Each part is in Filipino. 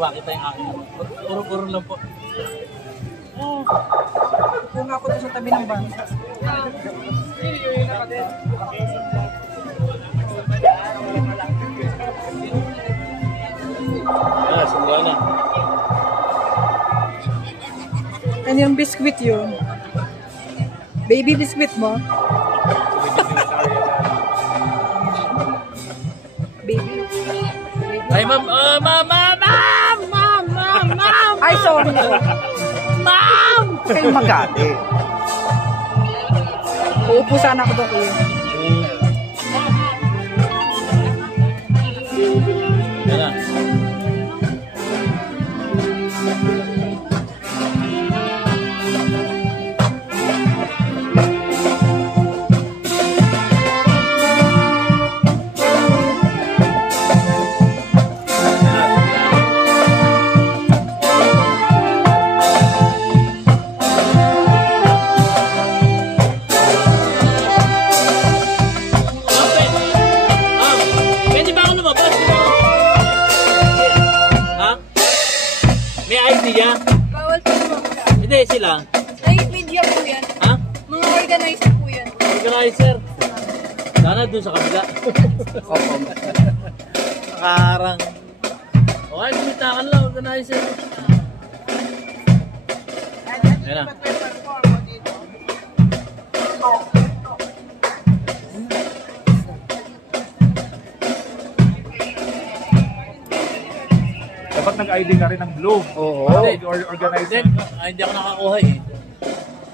makita yung akin. Puro lang po. Kung ako doon sa tabi ng van. Ayan, sumba na. Ano yung biskwit yun? Baby biskwit mo? Baby. Ay, ma'am! Ma'am! Ay, sorry. Ma'am! Kayo magati. Uupo sana ako doon, kuya. Yan na. Bawal po lumabas. Hindi, sila. Ay, media po yan. Ha? Mga organizer po yan. Organizer. Sana dun sa kabila. Opo. Nakarang. Okay, bumitakan lang. Organizer. Ayan na. Dapat nag-ID ka rin ng blue. Oo. Organizer. Hindi ako nakakuha eh.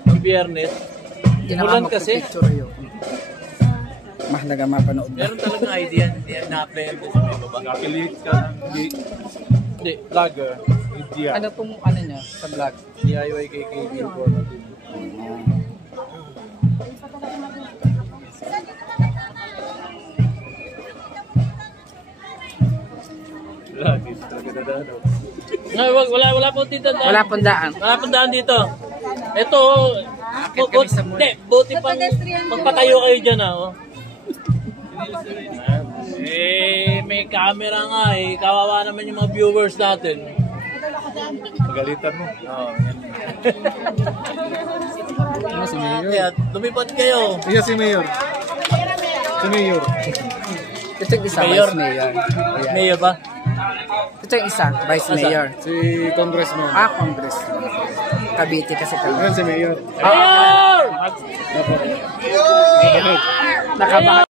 Ang Biyernes. Bulan kasi. Mahalaga mapanood na. Meron talagang ID yan. Hindi yan na-apply sa may baba. Affiliate ka ng Hindi, vlogger. India. Ano pong ano niya sa vlog? DIY KKB informative. Wala po dito. Wala pong daan. Wala pong daan dito. Ito, buti pang magpatayo kayo dyan oh. May camera nga eh. Kawawa naman yung mga viewers natin. Pagalitan mo. Oo, Ano si Mayor? kaya lumipad kayo. Iya si Mayor. Si Mayor. Ito yung isa, Mayor. Vice Mayor. Ayan. Mayor ba? Ito yung isa, Vice Mayor. Si Congressman. Congress. Cavite kasi kami. Ayan si Mayor. Mayor! Nakabaka.